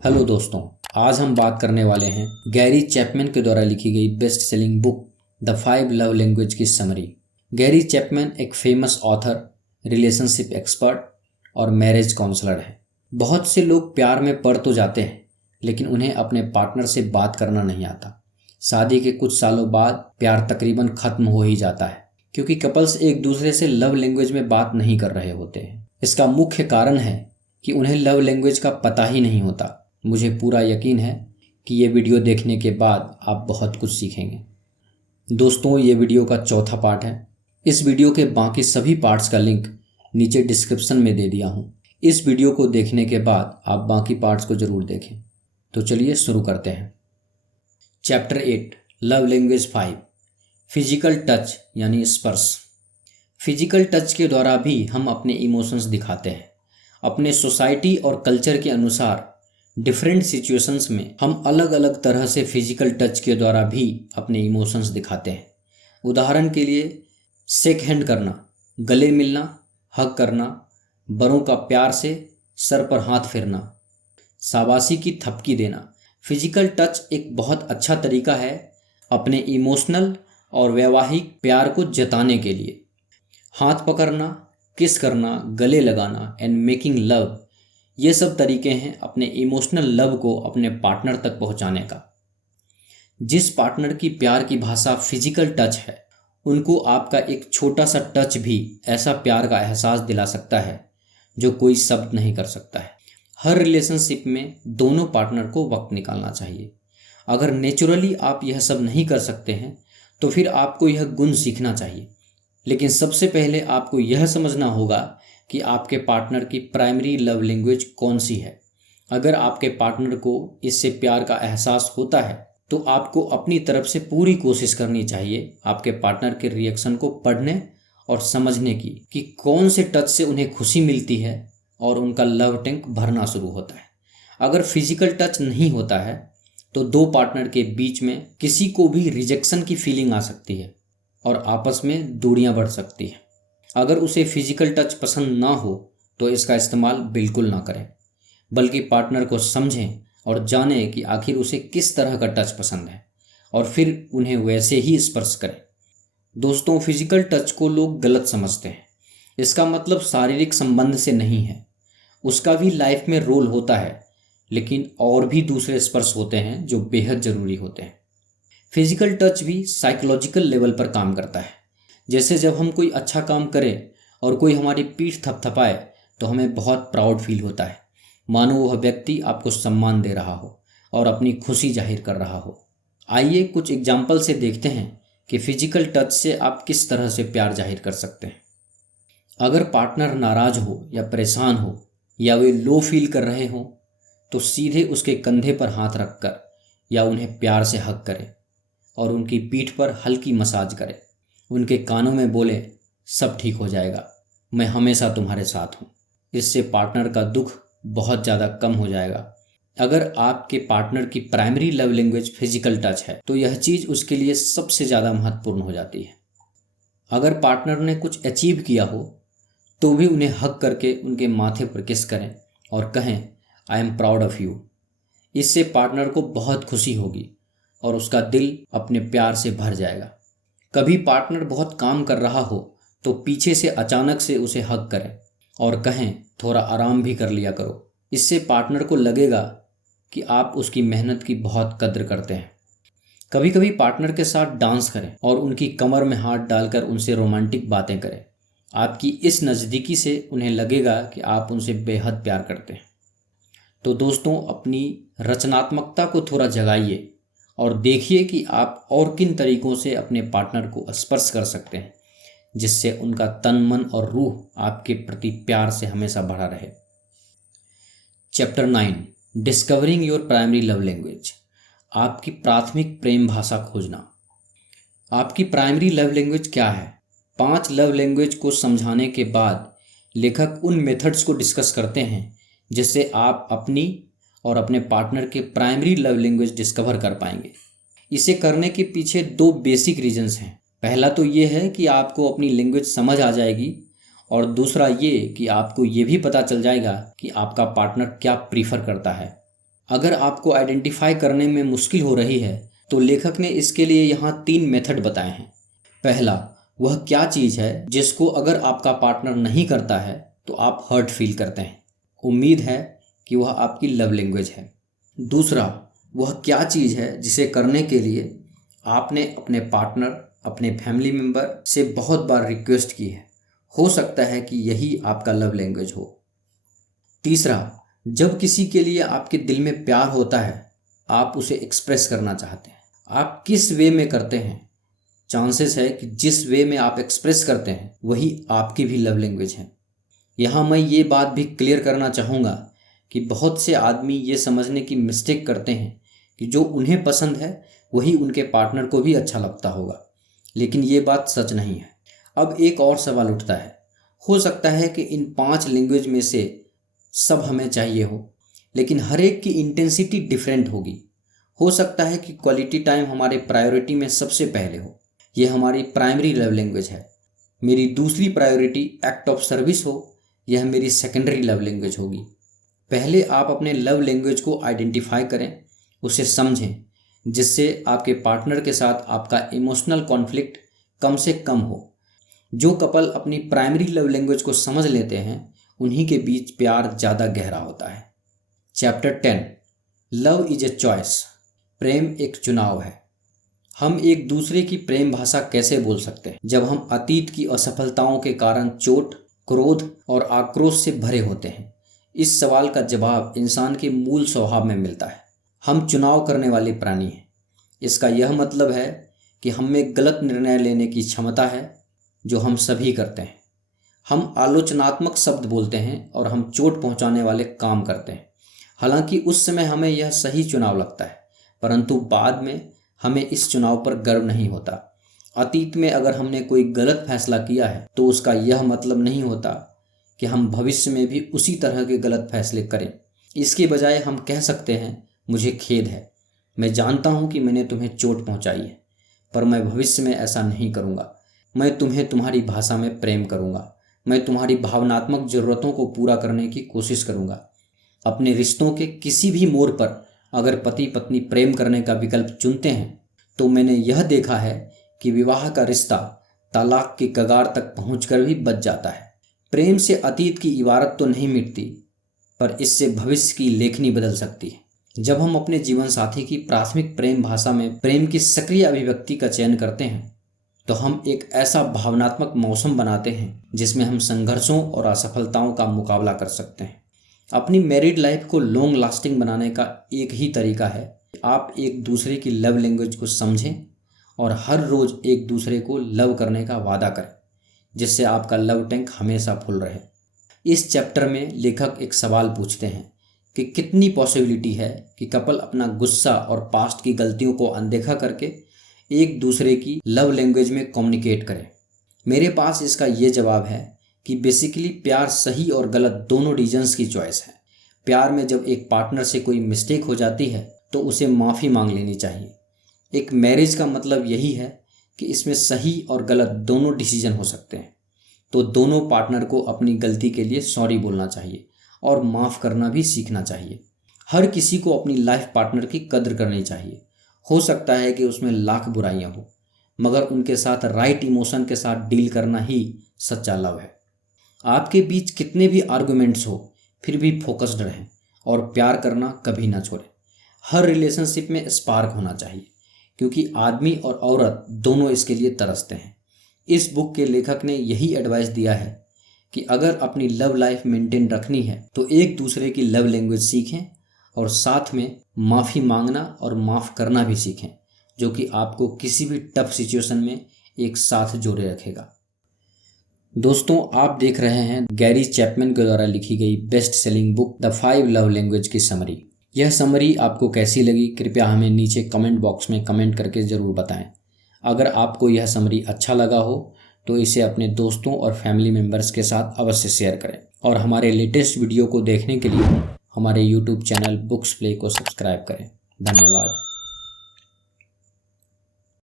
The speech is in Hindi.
हेलो दोस्तों। आज हम बात करने वाले हैं गैरी चैपमैन के द्वारा लिखी गई best selling book the 5 love language की समरी। गैरी चैपमैन एक फेमस ऑथर, रिलेशनशिप एक्सपर्ट और मैरिज काउंसलर है। बहुत से लोग प्यार में पड़ तो जाते हैं, लेकिन उन्हें अपने पार्टनर से बात करना नहीं आता। शादी के कुछ सालों बाद प्यार तकरीबन खत्म हो ही जाता है, क्योंकि कपल्स एक दूसरे से लव लैंग्वेज में बात नहीं कर रहे होते हैं। इसका मुख्य कारण है कि उन्हें लव लैंग्वेज का पता ही नहीं होता। मुझे पूरा यकीन है कि ये वीडियो देखने के बाद आप बहुत कुछ सीखेंगे। दोस्तों, ये वीडियो का चौथा पार्ट है। इस वीडियो के बाकी सभी पार्ट्स का लिंक नीचे डिस्क्रिप्शन में दे दिया हूँ। इस वीडियो को देखने के बाद आप बाकी पार्ट्स को ज़रूर देखें। तो चलिए शुरू करते हैं। Chapter 8 love language 5 physical touch यानी स्पर्श। फिजिकल टच के द्वारा भी हम अपने इमोशंस दिखाते हैं। अपने सोसाइटी और कल्चर के अनुसार डिफरेंट सिचुएशंस में हम अलग अलग तरह से फिजिकल टच के द्वारा भी अपने इमोशंस दिखाते हैं। उदाहरण के लिए शेक हैंड करना, गले मिलना, हग करना, बड़ों का प्यार से सर पर हाथ फेरना, शाबाशी की थपकी देना। फिजिकल टच एक बहुत अच्छा तरीका है अपने इमोशनल और वैवाहिक प्यार को जताने के लिए। हाथ पकड़ना, किस करना, गले लगाना एंड मेकिंग लव, ये सब तरीके हैं अपने इमोशनल लव को अपने पार्टनर तक पहुंचाने का। जिस पार्टनर की प्यार की भाषा फिजिकल टच है, उनको आपका एक छोटा सा टच भी ऐसा प्यार का एहसास दिला सकता है जो कोई शब्द नहीं कर सकता है। हर रिलेशनशिप में दोनों पार्टनर को वक्त निकालना चाहिए। अगर नेचुरली आप यह सब नहीं कर सकते हैं तो फिर आपको यह गुण सीखना चाहिए। लेकिन सबसे पहले आपको यह समझना होगा कि आपके पार्टनर की प्राइमरी लव लैंग्वेज कौन सी है। अगर आपके पार्टनर को इससे प्यार का एहसास होता है तो आपको अपनी तरफ से पूरी कोशिश करनी चाहिए आपके पार्टनर के रिएक्शन को पढ़ने और समझने की कि कौन से टच से उन्हें खुशी मिलती है और उनका लव टैंक भरना शुरू होता है। अगर फिजिकल टच नहीं होता है तो दो पार्टनर के बीच में किसी को भी रिजेक्शन की फीलिंग आ सकती है और आपस में दूरियां बढ़ सकती हैं। अगर उसे फिजिकल टच पसंद ना हो तो इसका इस्तेमाल बिल्कुल ना करें, बल्कि पार्टनर को समझें और जानें कि आखिर उसे किस तरह का टच पसंद है और फिर उन्हें वैसे ही स्पर्श करें। दोस्तों, फिजिकल टच को लोग गलत समझते हैं। इसका मतलब शारीरिक संबंध से नहीं है। उसका भी लाइफ में रोल होता है, लेकिन और भी दूसरे स्पर्श होते हैं जो बेहद ज़रूरी होते हैं। फिजिकल टच भी साइकोलॉजिकल लेवल पर काम करता है। जैसे जब हम कोई अच्छा काम करें और कोई हमारी पीठ थपथपाए तो हमें बहुत प्राउड फील होता है, मानो वह व्यक्ति आपको सम्मान दे रहा हो और अपनी खुशी जाहिर कर रहा हो। आइए कुछ एग्जाम्पल से देखते हैं कि फिजिकल टच से आप किस तरह से प्यार जाहिर कर सकते हैं। अगर पार्टनर नाराज हो या परेशान हो या वे लो फील कर रहे हों तो सीधे उसके कंधे पर हाथ रखकर या उन्हें प्यार से हग करें और उनकी पीठ पर हल्की मसाज करें। उनके कानों में बोले, सब ठीक हो जाएगा, मैं हमेशा तुम्हारे साथ हूँ। इससे पार्टनर का दुख बहुत ज़्यादा कम हो जाएगा। अगर आपके पार्टनर की primary love language physical touch है तो यह चीज़ उसके लिए सबसे ज़्यादा महत्वपूर्ण हो जाती है। अगर पार्टनर ने कुछ अचीव किया हो तो भी उन्हें हग करके उनके माथे पर किस करें और कहें, I am proud of you. इससे पार्टनर को बहुत खुशी होगी और उसका दिल अपने प्यार से भर जाएगा। कभी पार्टनर बहुत काम कर रहा हो तो पीछे से अचानक से उसे हग करें और कहें, थोड़ा आराम भी कर लिया करो। इससे पार्टनर को लगेगा कि आप उसकी मेहनत की बहुत कद्र करते हैं। कभी कभी पार्टनर के साथ डांस करें और उनकी कमर में हाथ डालकर उनसे रोमांटिक बातें करें। आपकी इस नज़दीकी से उन्हें लगेगा कि आप उनसे बेहद प्यार करते हैं। तो दोस्तों, अपनी रचनात्मकता को थोड़ा जगाइए और देखिए कि आप और किन तरीकों से अपने पार्टनर को स्पर्श कर सकते हैं जिससे उनका तन, मन और रूह आपके प्रति प्यार से हमेशा भरा रहे। Chapter 9 discovering your primary love language. आपकी प्राथमिक प्रेम भाषा खोजना। आपकी प्राइमरी लव लैंग्वेज क्या है? 5 लव लैंग्वेज को समझाने के बाद लेखक उन मेथड्स को डिस्कस करते हैं जिससे आप अपनी और अपने पार्टनर के प्राइमरी लव लैंग्वेज डिस्कवर कर पाएंगे। इसे करने के पीछे 2 बेसिक रीजंस हैं। पहला तो ये है कि आपको अपनी लैंग्वेज समझ आ जाएगी और दूसरा ये कि आपको ये भी पता चल जाएगा कि आपका पार्टनर क्या प्रीफर करता है। अगर आपको आइडेंटिफाई करने में मुश्किल हो रही है तो लेखक ने इसके लिए यहाँ 3 मेथड बताए हैं। पहला, वह क्या चीज़ है जिसको अगर आपका पार्टनर नहीं करता है तो आप हर्ट फील करते हैं। उम्मीद है कि वह आपकी लव लैंग्वेज है। दूसरा, वह क्या चीज़ है जिसे करने के लिए आपने अपने पार्टनर, अपने फैमिली मेम्बर से बहुत बार रिक्वेस्ट की है। हो सकता है कि यही आपका लव लैंग्वेज हो। तीसरा, जब किसी के लिए आपके दिल में प्यार होता है, आप उसे एक्सप्रेस करना चाहते हैं। आप किस वे में करते हैं? चांसेस है कि जिस वे में आप एक्सप्रेस करते हैं वही आपकी भी लव लैंग्वेज है। यहाँ मैं ये बात भी क्लियर करना चाहूँगा कि बहुत से आदमी ये समझने की मिस्टेक करते हैं कि जो उन्हें पसंद है वही उनके पार्टनर को भी अच्छा लगता होगा, लेकिन ये बात सच नहीं है। अब एक और सवाल उठता है, हो सकता है कि इन 5 लैंग्वेज में से सब हमें चाहिए हो, लेकिन हर एक की इंटेंसिटी डिफरेंट होगी। हो सकता है कि क्वालिटी टाइम हमारे प्रायोरिटी में सबसे पहले हो, ये हमारी प्राइमरी लव लैंग्वेज है। मेरी दूसरी प्रायोरिटी एक्ट ऑफ सर्विस हो, यह मेरी सेकेंडरी लव लैंग्वेज होगी। पहले आप अपने लव लैंग्वेज को आइडेंटिफाई करें, उसे समझें, जिससे आपके पार्टनर के साथ आपका इमोशनल कॉन्फ्लिक्ट कम से कम हो। जो कपल अपनी प्राइमरी लव लैंग्वेज को समझ लेते हैं उन्हीं के बीच प्यार ज़्यादा गहरा होता है। Chapter 10, love is a choice. प्रेम एक चुनाव है। हम एक दूसरे की प्रेम भाषा कैसे बोल सकते हैं जब हम अतीत की असफलताओं के कारण चोट, क्रोध और आक्रोश से भरे होते हैं? इस सवाल का जवाब इंसान के मूल स्वभाव में मिलता है। हम चुनाव करने वाले प्राणी हैं। इसका यह मतलब है कि हम में गलत निर्णय लेने की क्षमता है, जो हम सभी करते हैं। हम आलोचनात्मक शब्द बोलते हैं और हम चोट पहुंचाने वाले काम करते हैं। हालांकि उस समय हमें यह सही चुनाव लगता है, परंतु बाद में हमें इस चुनाव पर गर्व नहीं होता। अतीत में अगर हमने कोई गलत फैसला किया है तो उसका यह मतलब नहीं होता कि हम भविष्य में भी उसी तरह के गलत फैसले करें। इसके बजाय हम कह सकते हैं, मुझे खेद है, मैं जानता हूं कि मैंने तुम्हें चोट पहुंचाई है, पर मैं भविष्य में ऐसा नहीं करूंगा। मैं तुम्हें तुम्हारी भाषा में प्रेम करूंगा। मैं तुम्हारी भावनात्मक ज़रूरतों को पूरा करने की कोशिश करूंगा। अपने रिश्तों के किसी भी मोड़ पर अगर पति पत्नी प्रेम करने का विकल्प चुनते हैं तो मैंने यह देखा है कि विवाह का रिश्ता तलाक की कगार तक पहुंचकर भी बच जाता है। प्रेम से अतीत की इबारत तो नहीं मिटती, पर इससे भविष्य की लेखनी बदल सकती है। जब हम अपने जीवन साथी की प्राथमिक प्रेम भाषा में प्रेम की सक्रिय अभिव्यक्ति का चयन करते हैं तो हम एक ऐसा भावनात्मक मौसम बनाते हैं जिसमें हम संघर्षों और असफलताओं का मुकाबला कर सकते हैं। अपनी मैरिड लाइफ को लॉन्ग लास्टिंग बनाने का एक ही तरीका है, आप एक दूसरे की लव लैंग्वेज को समझें और हर रोज़ एक दूसरे को लव करने का वादा करें, जिससे आपका लव टैंक हमेशा फुल रहे। इस चैप्टर में लेखक एक सवाल पूछते हैं कि कितनी पॉसिबिलिटी है कि कपल अपना गुस्सा और पास्ट की गलतियों को अनदेखा करके एक दूसरे की लव लैंग्वेज में कम्युनिकेट करें। मेरे पास इसका ये जवाब है कि बेसिकली प्यार सही और गलत दोनों रीजन्स की चॉइस है। प्यार में जब एक पार्टनर से कोई मिस्टेक हो जाती है तो उसे माफ़ी मांग लेनी चाहिए। एक मैरिज का मतलब यही है कि इसमें सही और गलत दोनों डिसीजन हो सकते हैं, तो दोनों पार्टनर को अपनी गलती के लिए सॉरी बोलना चाहिए और माफ़ करना भी सीखना चाहिए। हर किसी को अपनी लाइफ पार्टनर की कद्र करनी चाहिए। हो सकता है कि उसमें लाख बुराइयां हो, मगर उनके साथ राइट इमोशन के साथ डील करना ही सच्चा लव है। आपके बीच कितने भी आर्गुमेंट्स हो, फिर भी फोकस्ड रहें और प्यार करना कभी ना छोड़ें। हर रिलेशनशिप में स्पार्क होना चाहिए, क्योंकि आदमी और औरत दोनों इसके लिए तरसते हैं। इस बुक के लेखक ने यही एडवाइस दिया है कि अगर अपनी लव लाइफ मेंटेन रखनी है तो एक दूसरे की लव लैंग्वेज सीखें और साथ में माफ़ी मांगना और माफ़ करना भी सीखें, जो कि आपको किसी भी टफ सिचुएशन में एक साथ जोड़े रखेगा। दोस्तों, आप देख रहे हैं गैरी चैपमैन के द्वारा लिखी गई best selling book the 5 love language की समरी। यह समरी आपको कैसी लगी कृपया हमें नीचे कमेंट बॉक्स में कमेंट करके ज़रूर बताएं। अगर आपको यह समरी अच्छा लगा हो तो इसे अपने दोस्तों और फैमिली मेम्बर्स के साथ अवश्य शेयर करें और हमारे लेटेस्ट वीडियो को देखने के लिए हमारे YouTube चैनल बुक्स प्ले को सब्सक्राइब करें। धन्यवाद।